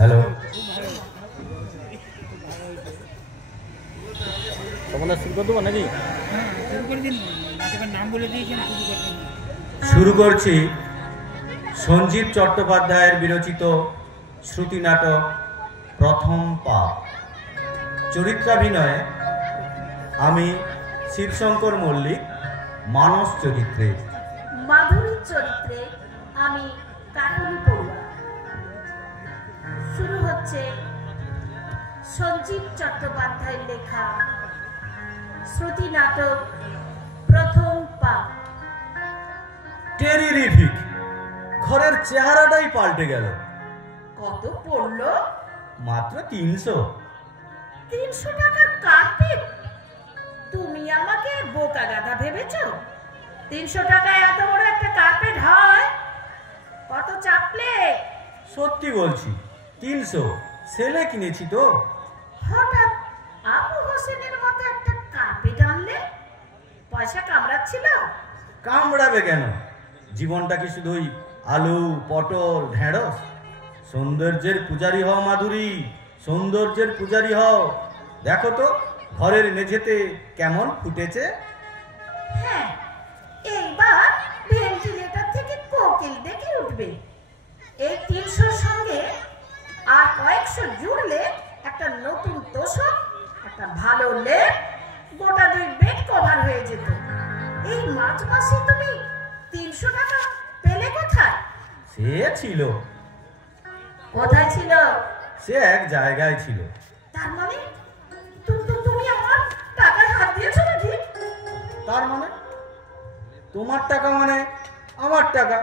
Hello, তোমরা শুরু করে দেবো নাকি? শুরু করছি সঞ্জীব চট্টোপাধ্যায়ের বিরচিত শ্রুতি নাটক প্রথম পাপ। চরিত্রাভিনয়ে আমি শিবশঙ্কর মল্লিক মানস চরিত্রে, মাধুরীর চরিত্রে আমি কাকলি পড়ুয়া। শুরু হচ্ছে সঞ্জীব চট্টোপাধ্যায়ের লেখা শ্রুতি নাটক প্রথম পাপ। টেরিরিফিক, ঘরের চেহারাটাই পাল্টে গেল। কত পড়লো? মাত্র 300। 300 টাকার কার্পেট? তুমি আমাকে বোকা গাধা ভেবেছ? 300 টাকায় এত বড় একটা কার্পেট হয়? কত চাপলে? সত্যি বলছি, 300 সেলে কিনেছি তো। হঠাৎ আবু হোসেনের মতো একটা কার্পেট আনলে? পয়সা কামড়াচ্ছিল? কামড়াবে কেন? জীবনটা কি শুধুই আলু, পটল, ঢেঁড়স? সৌন্দর্যের পূজারি হও মাধুরী, সৌন্দর্যের পূজারি হও। দেখো তো ঘরের মেঝেতে কেমন ফুটেছে। হ্যাঁ, এইবার ভেন্টিলেটর থেকে কোকিল দেখে উঠবে। এই 300-র সঙ্গে আর কয়েকশো জুড়লে একটা নতুন তোষক, একটা ভালো লেপ, গোটা 2 বেড কভার হয়ে যেত। এই মাঝ মাসে তুমি 300 টাকা পেলে কোথায়? সে ছিল, কোথায় ছিল? সে এক জায়গায় ছিল। তার মানে তুমি আমার টাকায় হাত দিয়েছো নাকি? তার মানে তোমার টাকা মানে আমার টাকা,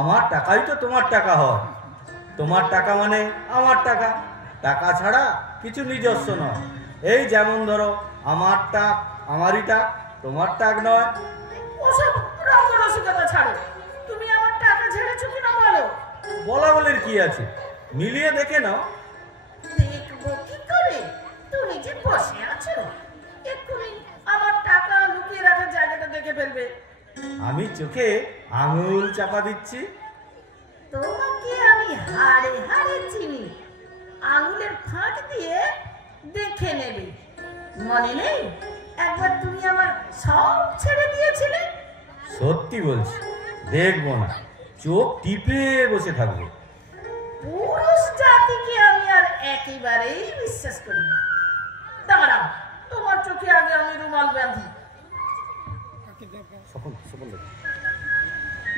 আমার টাকাই তো তোমার টাকা হয়। তোমার টাকা মানে আমার টাকা, টাকা ছাড়া কিছু নিজস্ব নয়। এই যেমন ধরো আমার টাক আমারই টাক, তোমার টাক নয়। ওসব রঙ্গরসিকতা ছাড়ো। তুমি আমার টাকা ছেড়েছো কিনা বলো। বলা বলির কি আছে, মিলিয়ে দেখে নাও। দেখবো কি করে? তুমি যে বসে আছো, এক্ষুনি আমার টাকা লুকিয়ে রাখার জায়গাটা দেখে ফেলবে। আমি চোখে আঙুল চাপা দিচ্ছি। তোমাকে আমি হাড়ে হাড়ে চিনি, আঙুলের ফাঁক দিয়ে দেখে নেবে। মনে নেই একবার তুমি আমার সব ছেড়ে দিয়েছিলে? সত্যি বলছি, দেখবো না, চোখ টিপে বসে থাকবো। পুরুষ জাতিকে আমি আর একেবারেই বিশ্বাস করি না। দাঁড়াও, তোমার চোখে আগে আমি রুমাল বাঁধি।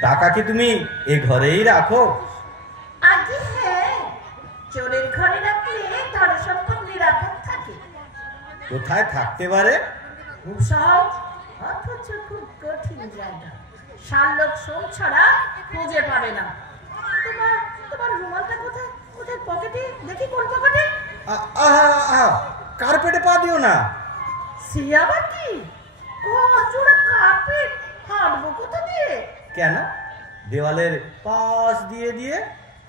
টাকা কি তুমি এ ঘরেই রাখো? আগে হ্যাঁ, চোরের ঘরে রাখলে ধন সম্পদ নিরাপদ থাকে। কোথায় থাকতে পারে? খুব সহজ, অথচ খুব কঠিন জায়গা। শার্লক হোমস ছাড়া খুঁজে পাবে না। তোমার রুমালটা কোথায়? কোথায় পকেটে? দেখি কোন পকেটে। কার্পেটে পা দিও না। সে আবার কি? জোড়া কার্পেট, হাঁটবো কোথা দিয়ে? কেন? দেওয়ালের পাশ দিয়ে দিয়ে,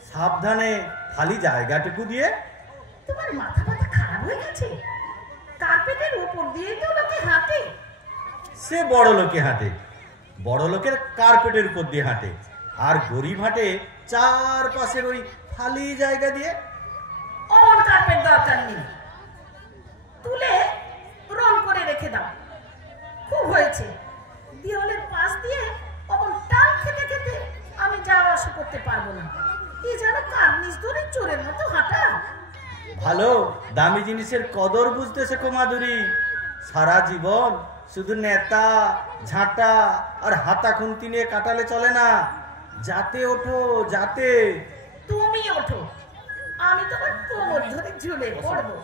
সাবধানে খালি জায়গাটুকু দিয়ে। তোমার মাথা ব্যথা খারাপ হয়ে গেছে? কার্পেটের উপর দিয়ে তো লোকে হাঁটে। সে বড় লোকে হাঁটে, বড় লোকের কার্পেটের উপর দিয়ে হাঁটে, আর গরিব হাঁটে চারপাশের ওই খালি জায়গা দিয়ে। অন কার্পেট দরকার নেই, তুলে রোল করে রেখে দাও। খুব হয়েছে, দেওয়ালের পাশ দিয়ে অমন টাল খেতে খেতে আমি যাওয়া আসা করতে পারবো না। এই যেন কার্নিশ ধরে চোরের মতো হাঁটা। ভালো দামি জিনিসের কদর বুঝতে শেখো মাধুরী। সারা জীবন শুধু নেতা, ঝাঁটা আর হাতা খুন্তি নিয়ে কাটালে চলে না। যাতে ওঠো, যাতে। তুমি ওঠো, আমি তোমার কোমর ধরে ঝুলে পড়বো।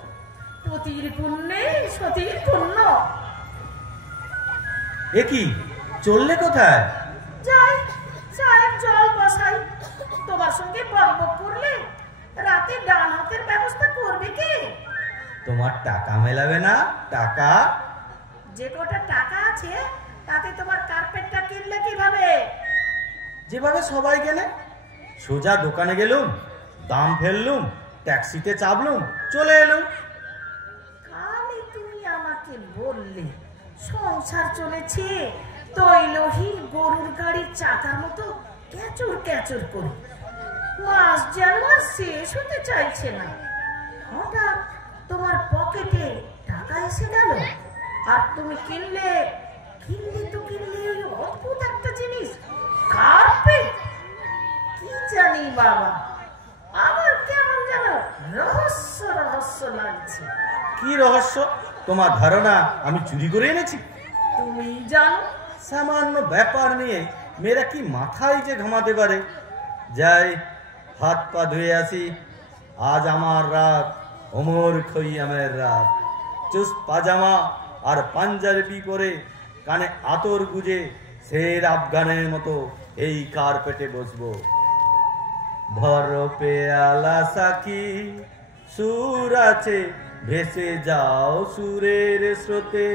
পতির পুণ্যে সতীর পুণ্য। এ কি, চললে কোথায়? যাই, চায়ের জল বসাই। তোমার সঙ্গে বকবক করলে রাতে ডান হাতের ব্যবস্থা করবে কে? তোমার টাকা মেলাবে না? টাকা যে কটা টাকা আছে তাতে তোমার কার্পেটটা কিনলে কিভাবে? যেভাবে সবাই কেনে। সোজা দোকানে গেলুম, দাম ফেললুম, ট্যাক্সিতে চাপলুম, চলে এলুম। কালে তুমি আমাকে বললে সংসার চলেছে তৈলহীন গরুর গাড়ির চাকার মতো ক্যাচুর ক্যাচুর করে। মাস যেন আর শেষ হতে চাইছে না। হঠাৎ তোমার পকেটে টাকা এসে গেল, আর তুমি কিনলে ওই অদ্ভুত একটা জিনিস, কার্পেট। কি জানি বাবা, আমার কেমন যেন রহস্য লাগছে। কি রহস্য? তোমার ধারণা আমি চুরি করে এনেছি? তুমি জানো। সামান্য ব্যাপার নিয়ে মেয়েরা কি মাথায় যে ঘামাতে পারে। যাই, হাত পা ধুয়ে আসি। আজ আমার রাত, ওমর খৈয়ামের রাত। চুস পাজামা আর পাঞ্জাবি পরে, কানে আতর গুজে শের আফগানের মতো এই কার্পেটে বসবো। ভর পেয়ালা সাকি, সুর আছে ভেসে যাও সুরের স্রোতে।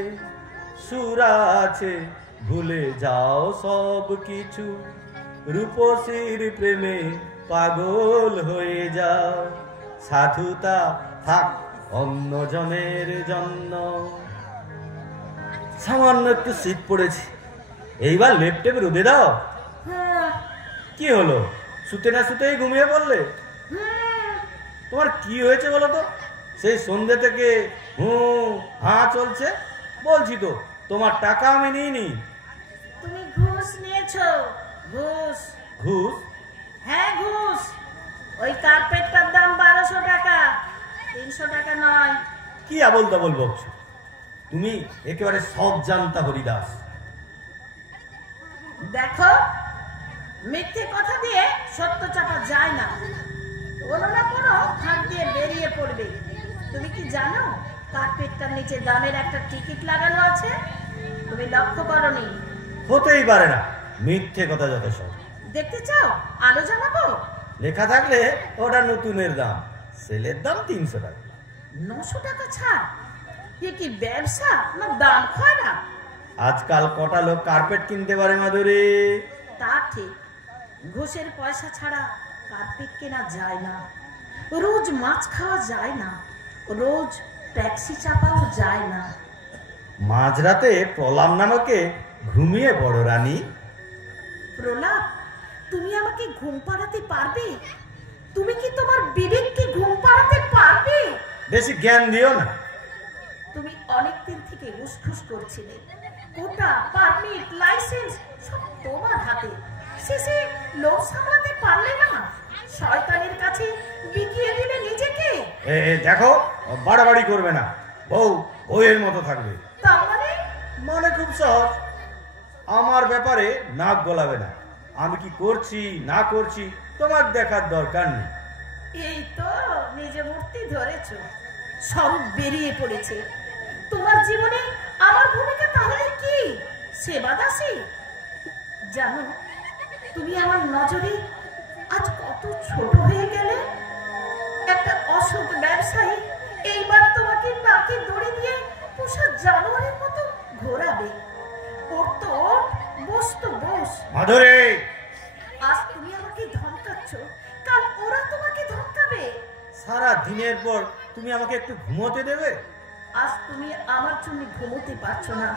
সুর আছে ভুলে যাও সব কিছু, রূপসীর প্রেমে পাগল হয়ে যাও। সাধুতা থাক অন্যজনের জন্য। সামান্য একটু শীত পড়েছে, এইবার লেপটেপ রোদে দাও। কি হলো, শুতে না শুতেই ঘুমিয়ে পড়লে? তোমার কি হয়েছে বলো তো? সেই সন্ধ্যে থেকে হ্যাঁ চলছে। বলছি তো, তোমার টাকা আমি নিইনি। তুমি ঘুষ নিয়েছো। ঘুষ? ঘুষ? হ্যাঁ ঘুষ। ওই কার্পেটটার দাম 1200 টাকা, 300 টাকা নয়। কি আবল তাবল বকছো তুমি? একেবারে সব জানতা হরিদাস। দেখো, মিথ্যে কথা দিয়ে সত্য চাপা যায় না। কোনো না কোনো ফাঁক দিয়ে বেরিয়ে পড়বে। তুমি কি জানো কার্পেটটার নিচে দামের একটা টিকিট লাগানো আছে? তুমি লক্ষ্য করনি? হতেই পারে না, মিথ্যে কথা যত সব। দেখতে চাও? আলো জ্বালাবো? লেখা থাকলে ওটা নতুনের দাম, সেলের দাম 300 টাকা। 900 টাকা ছাড়? এ কি ব্যবসা না দাম খয়রা? আজকাল কটা লোক কার্পেট কিনতে পারে মাধুরী? তা ঠিক, ঘুষের পয়সা ছাড়া কার্পেট কেনা যায় না। রোজ মাছ খাওয়া যায় না, রোজ ট্যাক্সি চাপাও যায় না। মাঝরাতে প্রলাপ নামকে ঘুমিয়ে বড় রানী। প্রলাপ? তুমি আমাকে ঘুম পাড়াতে পারবে? তুমি কি তোমার বিবেককে ঘুম পাড়াতে পারবে? বেশি জ্ঞান দিও না। তুমি অনেকদিন থেকে উসখুস করছিলে। কোটা, পারমিট, লাইসেন্স সব তোমার হাতে। শেষে লোক সামলাতে পারলে না, শয়তানের কাছে বিকিয়ে দিলে নিজেকে। দেখো, বাড়াবাড়ি করবে না। বউয়ের মতো থাকবে। তার মানে খুব সহজ, আমার ব্যাপারে নাক গলাবে না। আমি কি করছি না করছি তোমার দেখার দরকার নেই। এই তো নিজে মূর্তি ধরেছো, স্বরূপ বেরিয়ে পড়েছে। তোমার জীবনে আমার ভূমিকা তাহলে কি? সেবা দাসী? জানো, তুমি আমার নজরে আজ কত ছোট হয়ে গেলে। একটা অসৎ ব্যবসায়ী এইবার তোমাকে নাকে দড়ি দিয়ে পোষা জানোয়ারের মতো ঘোরাবে। পড়তো বসতো বস। মাধুরী, আজ তুমি আমাকে ধমকাচ্ছ, কাল ওরা তোমাকে ধমকাবে। সারা দিনের পর তুমি আমাকে একটু ঘুমোতে দেবে? আজ তুমি আমার জন্য ঘুমোতে পারছো না,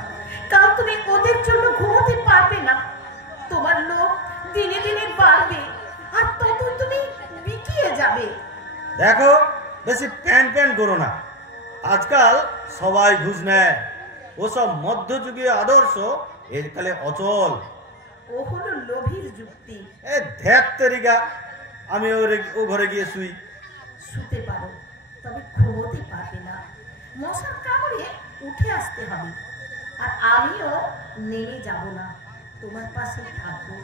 কাল তুমি ওদের জন্য ঘুমোতে পারবে না। তোমার লোভ দিনে দিনে বাড়বে, আর তত তুমি বিকিয়ে যাবে। দেখো, বেশি প্যান করো না। আজকাল সবাই ঘুষ নেয়। ওসব মধ্যযুগীয় আদর্শ এর কালে অচল। ও হলো লোভীর যুক্তি। ধ্যাত তেরিকা, আমি ও ঘরে গিয়ে শুই। শুতে পারো, তবে ঘুমোতে পারবে না। মশার কামড়ে উঠে আসতে হবে। আর আমিও নেমে যাব না, তোমার পাশে থাকবো।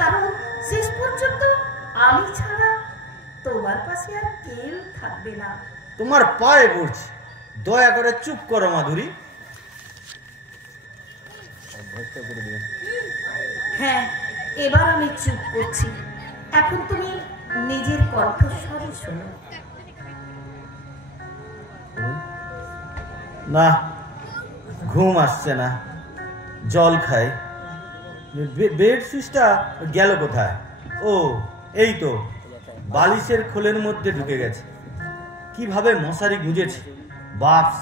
কারণ শেষ পর্যন্ত আমি ছাড়া তোমার পাশে আর কেউ থাকবে না। তোমার পায়ে পড়ছি, দয়া করে চুপ করো মাধুরী। হ্যাঁ, এবার আমি চুপ করছি। এখন তুমি নিজের কণ্ঠস্বরে শোনো। না, ঘুম আসছে না। জল খাই। বেড সুইচটা গেল কোথায়? ও, এই তো, বালিশের খোলের মধ্যে ঢুকে গেছে। কিভাবে মশারি গুঁজেছে। বাপস,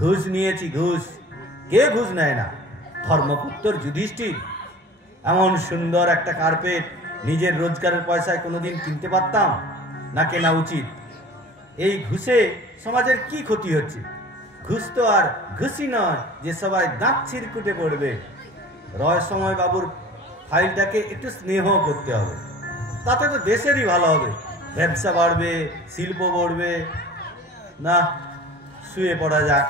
ঘুষ নিয়েছি, ঘুষ। কে ঘুষ নেয় না? ধর্মপুত্র যুধিষ্ঠির। এমন সুন্দর একটা কার্পেট নিজের রোজগারের পয়সায় কোনোদিন কিনতে পারতাম না কেনা উচিত। এই ঘুষে সমাজের কি ক্ষতি হচ্ছে? ঘুষ তো আর ঘুষই নয় যে সবাই দাঁত ছিরকুটে পড়বে। রয় সময় বাবুর ফাইলটাকে একটু স্নেহ করতে হবে, তাতে তো দেশেরই ভালো হবে, ব্যবসা বাড়বে, শিল্প বাড়বে। না, শুয়ে পড়া যাক।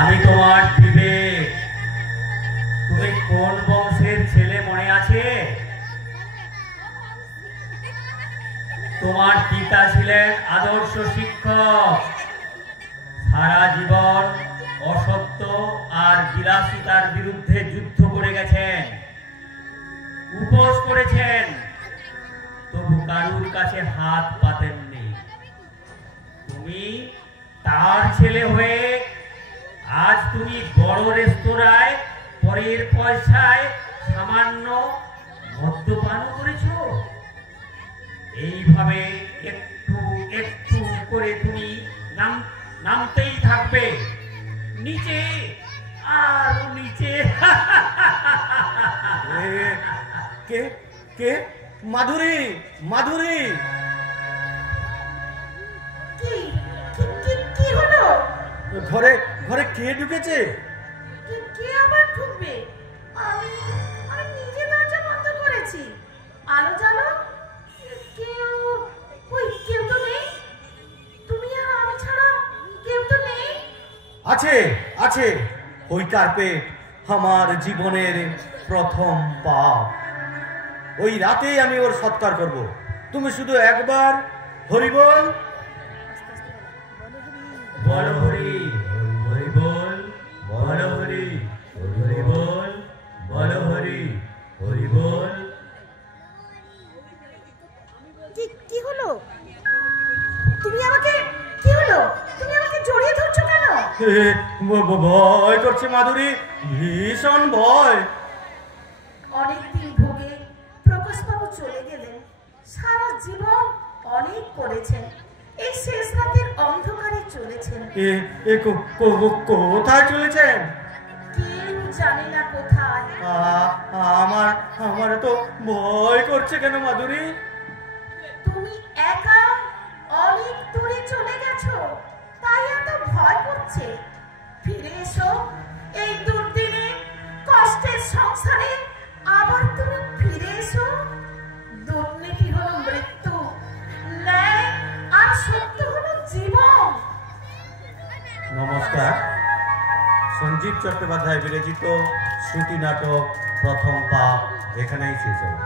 আমি তোমার বিবেক। তুমি কোন বংশের ছেলে মনে আছে? তোমার পিতা ছিলেন আদর্শ শিক্ষক। সারা জীবন অসত্য আর বিলাসিতার বিরুদ্ধে যুদ্ধ করে গেছেন, উপোস করেছেন, তবু কারুর কাছে হাত পাতেননি। তুমি তার ছেলে হয়ে আজ তুমি বড় রেস্তোরাঁয় পরের পয়সায় সামান্য মদ্যপান করেছো। এইভাবে একটু একটু করে তুমি নামতেই থাকবে নিচে আর নিচে। কে কে? মাধুরী, মাধুরী! কি কি হলো? ঘরে ঘরে কে ঢুকেছে? কে আবার ঢুকবে? আমি আমি নিজে দরজা বন্ধ করেছি। আলো জ্বালো। কেউ তো নেই। তুমি আর আমি ছাড়া কেউ তো নেই। আছে আছে, ওই কার্পেট আমার জীবনের প্রথম পাপ। ওই রাতেই আমি ওর সৎকার করব। তুমি শুধু একবার হরি বল। বল হরি, হরি বল, বল হরি, হরি বল, বল হরি, হরি বল। কি হলো? তুমি আমাকে জড়িয়ে ধরছো কেন? ভয় করছে মাধুরী, ভীষণ ভয়। অনেকদিন ভোগে প্রকাশবাবু চলে গেলেন। সারা জীবন অনেক করেছেন, এই শেষ রাতের অন্ধকারে চলেছেন। কোথায় চলেছেন? কেউ জানে না কোথায়। আমার তো ভয় করছে কেন মাধুরী? তুমি একা অনেক দূরে চলে গেছো, তাই এত ভয় করছে। ফিরে এসো, এই দুর্দিনে কষ্টের সংসারে আবার তুমি ফিরে এসো। দুর্নীতি হলো মৃত্যু, ন্যায় আর সত্য হলো জীবন। নমস্কার। সঞ্জীব চট্টোপাধ্যায় বিরচিত শ্রুতি নাটক প্রথম পাপ এখানেই শেষ হল।